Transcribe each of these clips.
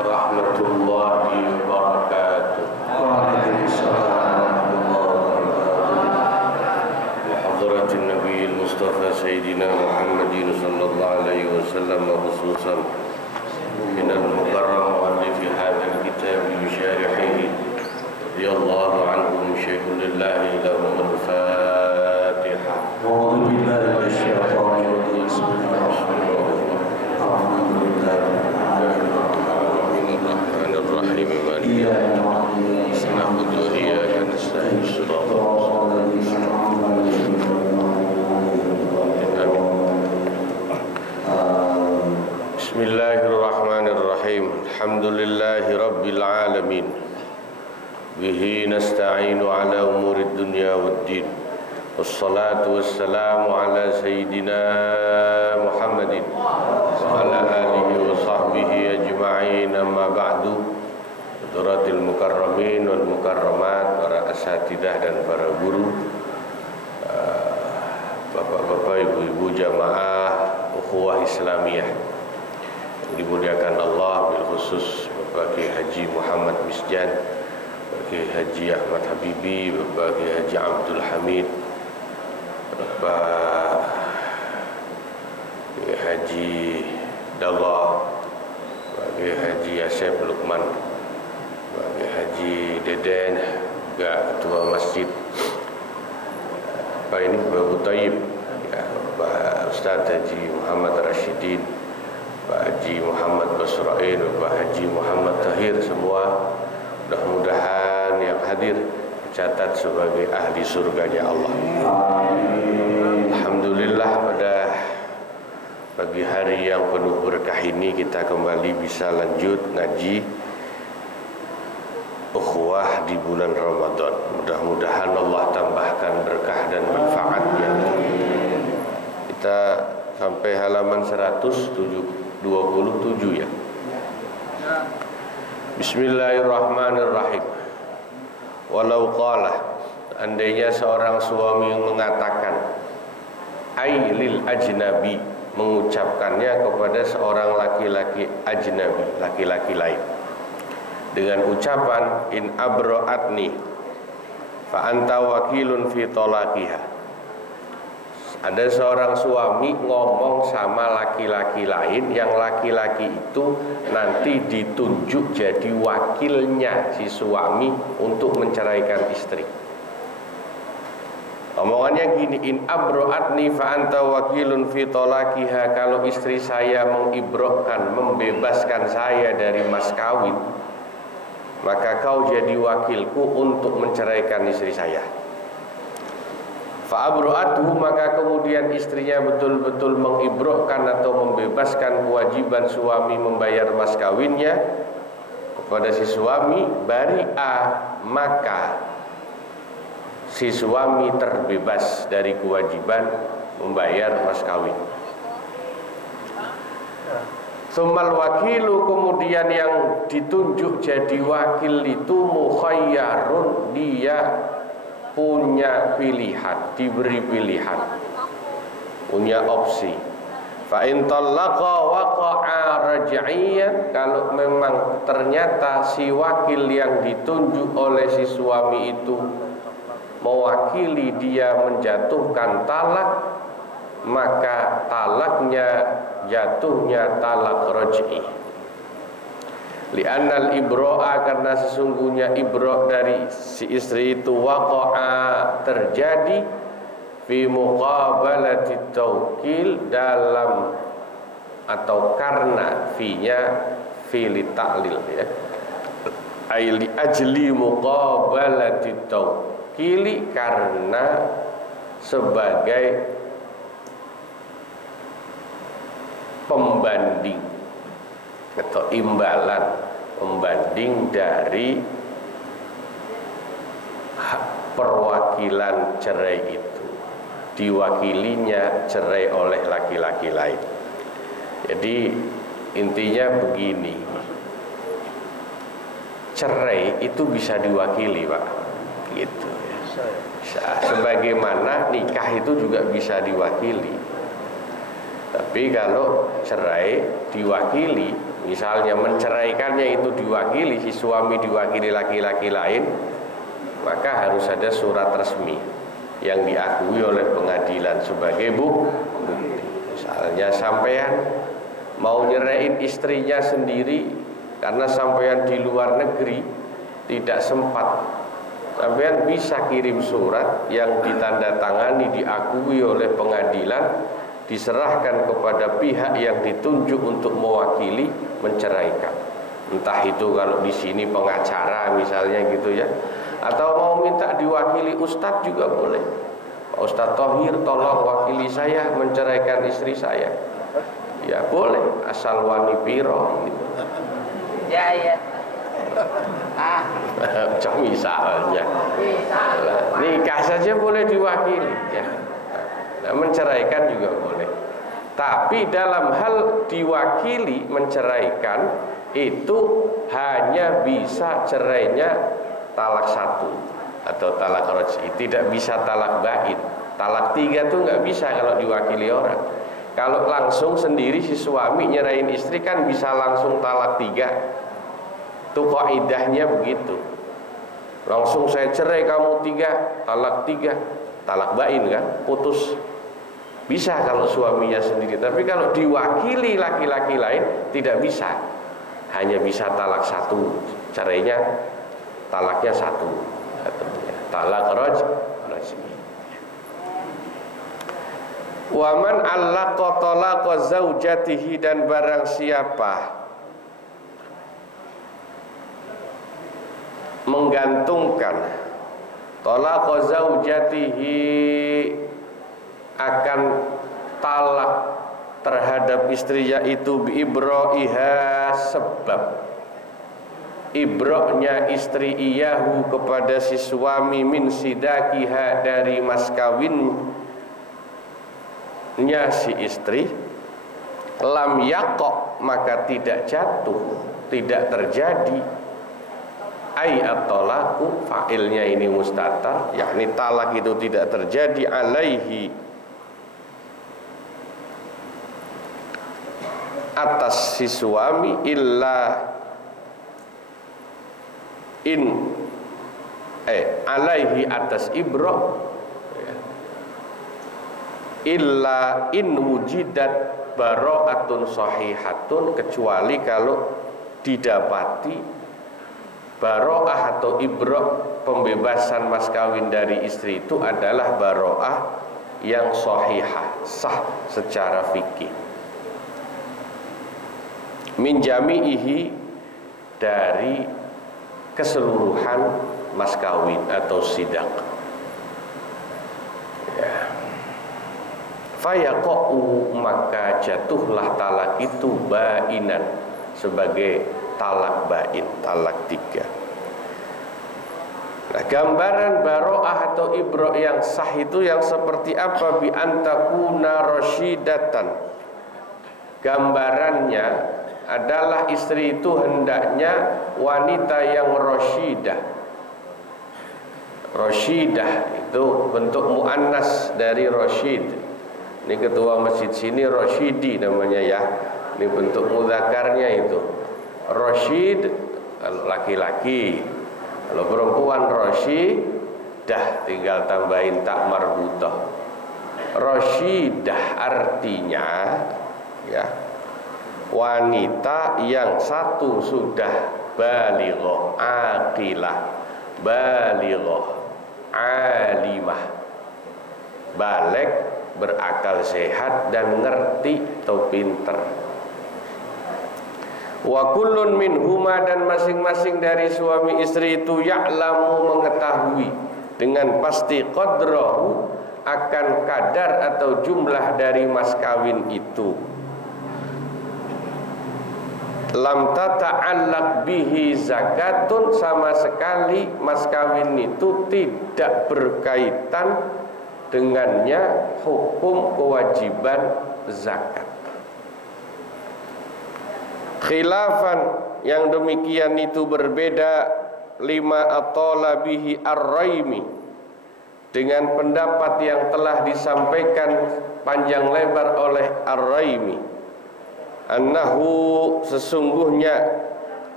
warahmatullahi wabarakatuh. Waalaikumsalam warahmatullahi wabarakatuh. Hadratin Nabiyil Mustafa Sayyidina Muhammadin sallallahu alaihi wasallam wa khususan minal mukarram wa fi hadzal kitab yusharihihi radhiyallahu anhum syaikhul lillahi lahumul Fatihah. A'udzu billahi minasyaitonir rajim. Bismillahirrahmanirrahim. Bismillahirrahmanirrahim. Iyyaka na'budu wa iyyaka nasta'in. Bismillahirrahmanirrahim. Alhamdulillahi rabbil alamin. Bihi nasta'inu ala umurid dunya waddin. Wassalatu wassalamu ala sayyidina Muhammadin wa ala alihi wa sahbihi ajma'in, amma ba'du. Hadratil mukarramin wal mukarramat, para asatidah dan para guru, bapak-bapak, ibu-ibu, jamaah ukhuwah Islamiyah yang dimuliakan Allah, bil khusus Bapak Kiai Haji Muhammad Misjan, Bapak Kiai Haji Ahmad Habibi, Bapak Kiai Haji Abdul Hamid, Bapak Kiai Haji Dallah, Bapak Kiai Haji Asep Lukman, Bapak Kiai Haji Deden, juga Ketua Masjid Pak ini Bapak Taib, ya, Pak Ustadz Haji Muhammad Rashidin, Pak Haji Muhammad Basrain, Pak Haji Muhammad Tahir, semua mudah-mudahan yang hadir catat sebagai ahli surganya Allah. Alhamdulillah, pada pagi hari yang penuh berkah ini kita kembali bisa lanjut ngaji ukhuwah di bulan Ramadan. Mudah-mudahan Allah tambahkan berkah dan manfaatnya. Kita sampai halaman 127 ya. Bismillahirrahmanirrahim. Walau qala, andainya seorang suami mengatakan, ai lil ajnabi, mengucapkannya kepada seorang laki-laki ajnabi, laki-laki lain, dengan ucapan in abro'atni fa anta wakilun fi talaqiha. Ada seorang suami ngomong sama laki-laki lain, yang laki-laki itu nanti ditunjuk jadi wakilnya si suami untuk menceraikan istri. Omongannya gini, in abro'atni fa anta wakilun fi talaqiha, kalau istri saya mengibrokkan, membebaskan saya dari mas kawin, maka kau jadi wakilku untuk menceraikan istri saya. Fa'abro'atuhu, maka kemudian istrinya betul-betul mengibrokkan atau membebaskan kewajiban suami membayar mas kawinnya kepada si suami, bari'ah, maka si suami terbebas dari kewajiban membayar mas kawin. Tsummal wakilu, kemudian yang ditunjuk jadi wakil itu mukhayyarun, dia punya pilihan, diberi pilihan, punya opsi. Fa in talaqa waqa'a raj'iyan, kalau memang ternyata si wakil yang ditunjuk oleh si suami itu mewakili dia menjatuhkan talak, maka talaknya jatuhnya talak raj'i. Li'annal ibro'a, karena sesungguhnya ibro' dari si istri itu waqa'a, terjadi fi muqabalati tawkil, dalam atau karena finya fili ta'lil ya, ay li ajli muqabalati tawkili, karena sebagai pembanding atau imbalan, pembanding dari perwakilan cerai itu, diwakilinya cerai oleh laki-laki lain. Jadi intinya begini, cerai itu bisa diwakili, Pak, gitu ya. Sebagaimana nikah itu juga bisa diwakili. Tapi kalau cerai diwakili, misalnya menceraikannya itu diwakili, si suami diwakili laki-laki lain, maka harus ada surat resmi yang diakui oleh pengadilan sebagai bukti. Misalnya sampean mau nyerain istrinya sendiri karena sampean di luar negeri tidak sempat, sampean bisa kirim surat yang ditandatangani diakui oleh pengadilan, diserahkan kepada pihak yang ditunjuk untuk mewakili menceraikan. Entah itu kalau di sini pengacara misalnya gitu ya, atau mau minta diwakili ustadz juga boleh. Pak Ustadz Thohir, tolong wakili saya menceraikan istri saya. Ya boleh, asal wani piro gitu. Ya. Misalnya nikah saja boleh diwakili ya. Nah, menceraikan juga boleh. Tapi dalam hal diwakili menceraikan itu hanya bisa cerainya talak 1 atau talak raj'i, tidak bisa talak bain. Talak 3 tuh nggak bisa kalau diwakili orang. Kalau langsung sendiri si suami nyerahin istri kan bisa langsung talak 3. Itu kaidahnya begitu. Langsung saya cerai kamu 3, talak 3, talak bain kan, putus. Bisa kalau suaminya sendiri, tapi kalau diwakili laki-laki lain tidak bisa. Hanya bisa talak 1, cerainya talaknya 1, talak raj'i. Waman allaqa talaqa zaujatihi, dan barang siapa menggantungkan talaqa zaujatihi akan talak terhadap istrinya itu biibraiha, sebab ibroknya istri iyahu kepada si suami, min sidakiha dari mas kawinnya si istri, lam yaqo maka tidak jatuh, tidak terjadi, ai at-talaqu, fa'ilnya ini mustatar, yakni talak itu tidak terjadi, alaihi atas si suami, illa alaihi atas ibro, illa in wujidat bara'atun sahihatun, kecuali kalau didapati bara'ah atau ibro, pembebasan mas kawin dari istri itu adalah bara'ah yang sahihah, sah secara fikih, min jami'ihi, dari keseluruhan mas kawin atau sidak ya. Fayaqa'u, maka jatuhlah talak itu bainan, sebagai talak bain, talak 3. Nah, gambaran baro'ah atau ibro yang sah itu yang seperti apa? Bi antakuna rasyidatan, gambarannya adalah istri itu hendaknya wanita yang rasyidah. Rasyidah itu bentuk muannas dari rasyid. Ini ketua masjid sini rasyidi namanya ya. Ini bentuk mudzakarnya itu. Rasyid laki-laki. Kalau perempuan rasyidah, tinggal tambahin tak marbutah. Rasyidah artinya ya, wanita yang satu sudah balighah, aqilah, balighah, alimah, baligh, berakal sehat dan ngerti atau pinter. Wa kullun minhuma, dan masing-masing dari suami istri itu ya'lamu, mengetahui dengan pasti, qadrahu, akan kadar atau jumlah dari mas kawin itu. Lam tata'allaq bihi zakatun, sama sekali mas kawin itu tidak berkaitan dengannya hukum kewajiban zakat. Khilafan, yang demikian itu berbeda, lima atala bihi ar-Raimi, dengan pendapat yang telah disampaikan panjang lebar oleh ar-Raimi. annahu sesungguhnya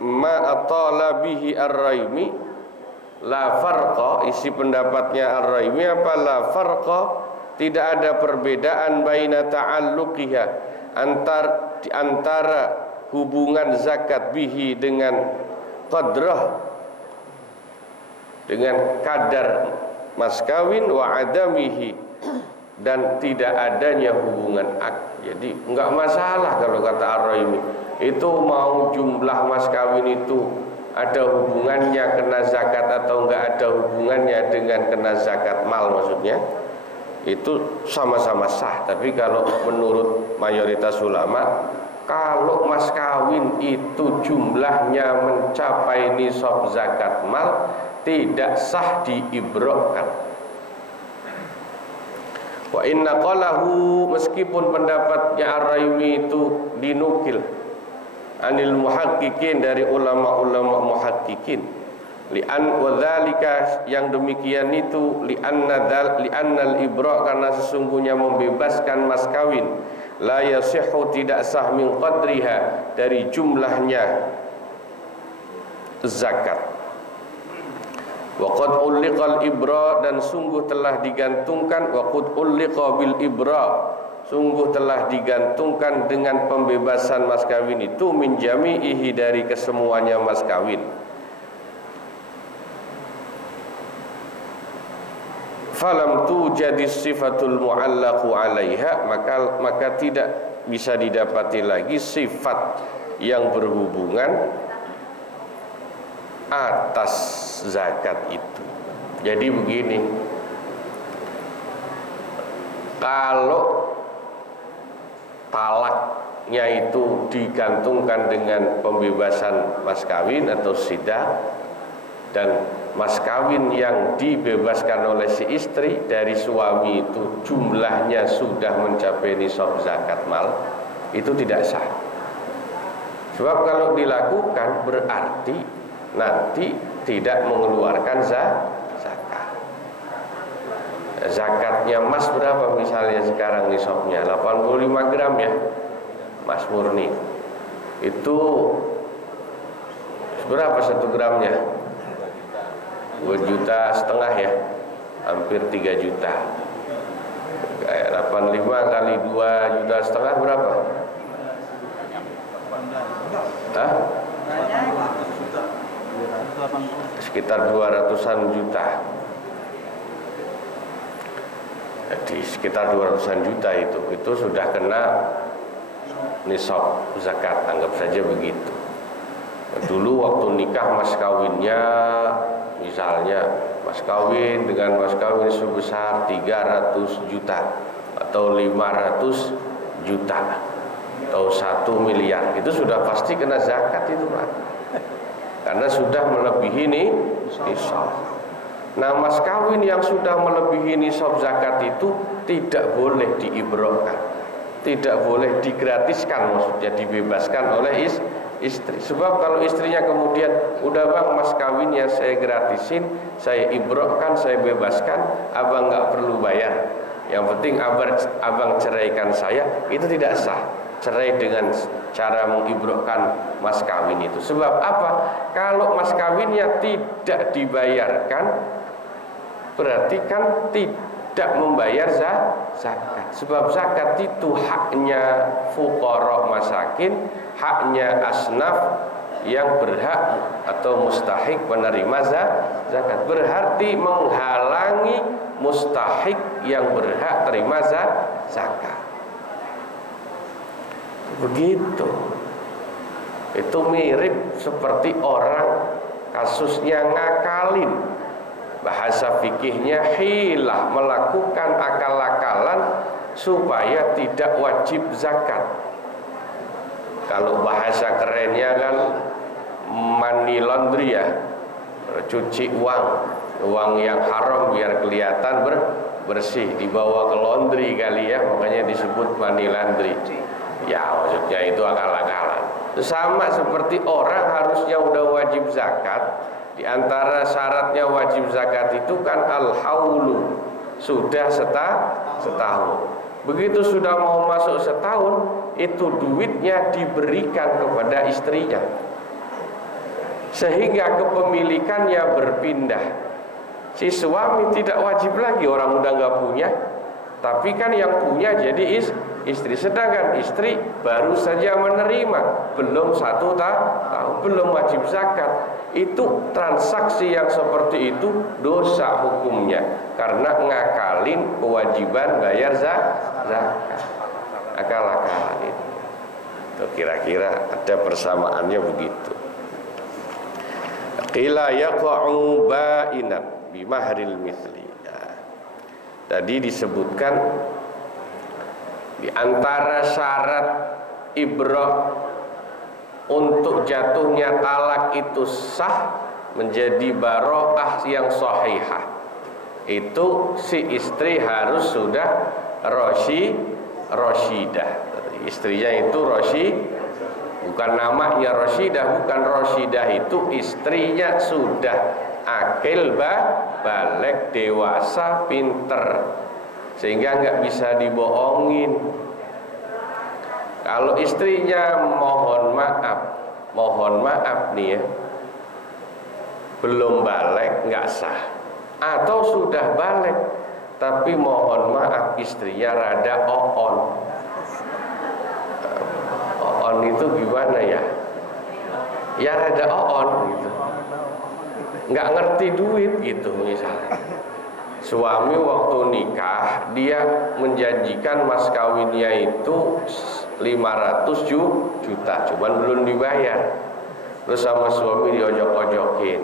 ma atala bihi ar-Raimi la farqa, isi pendapatnya ar-Raimi apa? La farqa, tidak ada perbedaan baina ta'alluqiha, antara hubungan zakat bihi dengan qadrah, dengan kadar mas kawin, wa adamihi, dan tidak adanya hubungan akad. Jadi enggak masalah kalau kata ar-Raimi itu mau jumlah mas kawin itu ada hubungannya kena zakat atau enggak ada hubungannya dengan kena zakat mal, maksudnya itu sama-sama sah. Tapi kalau menurut mayoritas ulama, kalau mas kawin itu jumlahnya mencapai nisab zakat mal, tidak sah diibrokkan. Wa inna qalahu, meskipun pendapatnya ar-Raimi itu dinukil anil muhaqqiqin, dari ulama-ulama muhaqqiqin, li'an wa dzalika, yang demikian itu li'annal ibra, karena sesungguhnya membebaskan mas kawin, la yasihhu, tidak sah min qadriha, dari jumlahnya zakat. Wa qad ulliqal ibra, dan sungguh telah digantungkan, wa qad ulliqa bil ibra, sungguh telah digantungkan dengan pembebasan mas kawin itu, min jami'ihi, dari kesemuanya mas kawin. Falam tu jadi sifatul mu'allaqu 'alaiha, maka tidak bisa didapati lagi sifat yang berhubungan atas zakat itu. Jadi begini, kalau talaknya itu digantungkan dengan pembebasan mas kawin atau sidah, dan mas kawin yang dibebaskan oleh si istri dari suami itu jumlahnya sudah mencapai nisab zakat mal, itu tidak sah. Sebab kalau dilakukan berarti nanti tidak mengeluarkan zakat. Zakatnya emas berapa misalnya sekarang nisabnya? 85 gram ya, emas murni. Itu berapa 1 gramnya? 2,5 juta ya, hampir 3 juta. Kayak 85 kali 2,5 juta berapa? Hah? Sekitar 200-an juta. Jadi sekitar 200-an juta itu sudah kena nisab zakat, anggap saja begitu. Dulu waktu nikah mas kawinnya, misalnya mas kawin dengan mas kawin sebesar 300 juta atau 500 juta atau 1 miliar, itu sudah pasti kena zakat itu Pak, karena sudah melebihi nisab. Nah, mas kawin yang sudah melebihi nisab zakat itu tidak boleh diibrokkan, tidak boleh digratiskan, maksudnya dibebaskan oleh istri. Sebab kalau istrinya kemudian, udah bang mas kawinnya saya gratisin, saya ibrokkan, saya bebaskan, abang nggak perlu bayar, yang penting abang ceraikan saya, itu tidak sah. Cerai dengan cara mengibrokkan mas kawin itu. Sebab apa? Kalau mas kawinnya tidak dibayarkan, berarti kan tidak membayar zakat. Sebab zakat itu haknya fuqara masakin, haknya asnaf yang berhak atau mustahik menerima zakat. Berarti menghalangi mustahik yang berhak terima zakat. Begitu. Itu mirip seperti orang kasusnya ngakalin, bahasa fikihnya hilah, melakukan akal-akalan supaya tidak wajib zakat. Kalau bahasa kerennya kan money laundry ya, cuci uang yang haram biar kelihatan bersih, dibawa ke laundry kali ya, makanya disebut money laundry. Ya maksudnya itu akal-akalan. Sama seperti orang harusnya udah wajib zakat. Di antara syaratnya wajib zakat itu kan al-haulu, sudah setahun. Begitu sudah mau masuk setahun, itu duitnya diberikan kepada istrinya, sehingga kepemilikannya berpindah. Si suami tidak wajib lagi, orang udah nggak punya, tapi kan yang punya jadi istri. Sedangkan istri baru saja menerima, belum 1 tahun, belum wajib zakat. Itu transaksi yang seperti itu dosa hukumnya, karena ngakalin kewajiban bayar zakat. Akal-akalan itu. Tuh, kira-kira ada persamaannya begitu. Qila yaqa'u ba'inan bimahril mithli. Tadi disebutkan di antara syarat ibrah untuk jatuhnya talak itu sah, menjadi baro'ah yang sahihah, itu si istri harus sudah Roshidah. Istrinya itu bukan namanya Roshidah, bukan Roshidah, itu istrinya sudah akil, balik, dewasa, pinter, sehingga nggak bisa dibohongin. Kalau istrinya mohon maaf nih ya, belum balik, nggak sah. Atau sudah balik tapi mohon maaf istrinya rada oon itu gimana ya? Ya rada oon gitu, nggak ngerti duit gitu. Misalnya suami waktu nikah dia menjanjikan mas kawinnya itu 500 juta, cuman belum dibayar. Terus sama suami diojok-ojokin,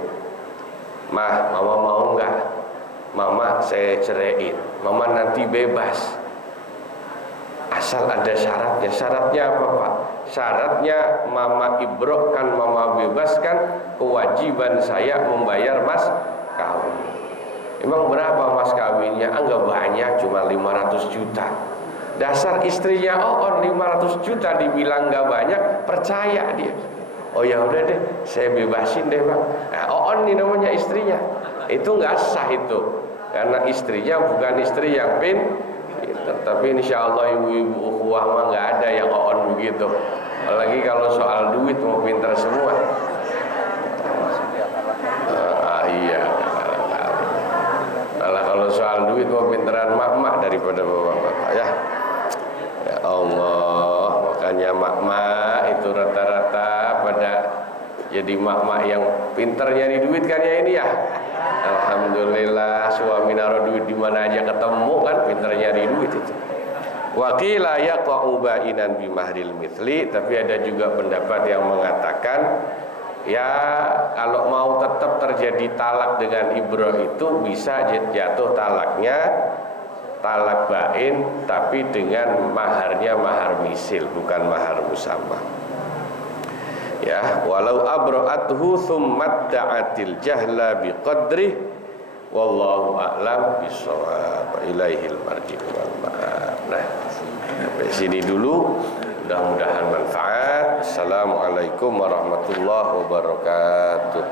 mah mama mau nggak? Mama saya ceraiin, mama nanti bebas, asal ada syaratnya. Syaratnya apa Pak? Syaratnya mama ibrokkan, mama bebaskan kewajiban saya membayar mas kawin. Emang berapa mas kawinnya? Enggak banyak, cuma 500 juta. Dasar istrinya 500 juta dibilang enggak banyak, percaya dia. Oh ya udah deh, saya bebasin deh Pak. Nah, ini namanya istrinya. Itu enggak sah itu, karena istrinya bukan istri yang pinter. Tapi insya Allah ibu-ibu ukhuwah mah enggak ada yang begitu. Apalagi kalau soal duit mau pinter semua. Iya. Kalau soal duit mau pinteran mak-mak daripada bapak-bapak ya. Ya Allah, makanya mak-mak itu rata-rata pada jadi mak-mak yang pinter nyari duit kan ya ini ya. Alhamdulillah, suami naruh duit di mana aja ketemu kan, pinter nyari duit itu. Wa qila yaqa'u ba'inan bimahril mithli, tapi ada juga pendapat yang mengatakan ya kalau mau tetap terjadi talak dengan ibrah itu bisa jatuh talaknya talak bain, tapi dengan maharnya mahar misil, bukan mahar musamah. Ya, walau abra'athu thumma da'atil jahla biqadrih wallahu a'lam bissawab, ilaihil marji'u wal ma'ab. Nah, sampai sini dulu. Mudah-mudahan manfaat. Assalamualaikum warahmatullahi wabarakatuh.